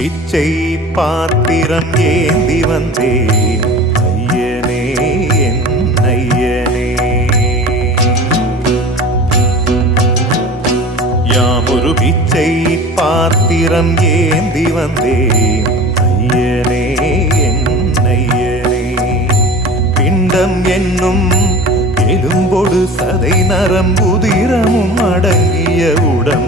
பிச்சை பாத்திரம் ஏந்தி வந்தே ஐயனே என் ஐயனே யாமொரு பிச்சை பாத்திரம் ஏந்தி வந்தே ஐயனே என் ஐயனே பிண்டம் என்னும் எலும்பொடு சதை நரம் புதிரமும் அடங்கிய உடம்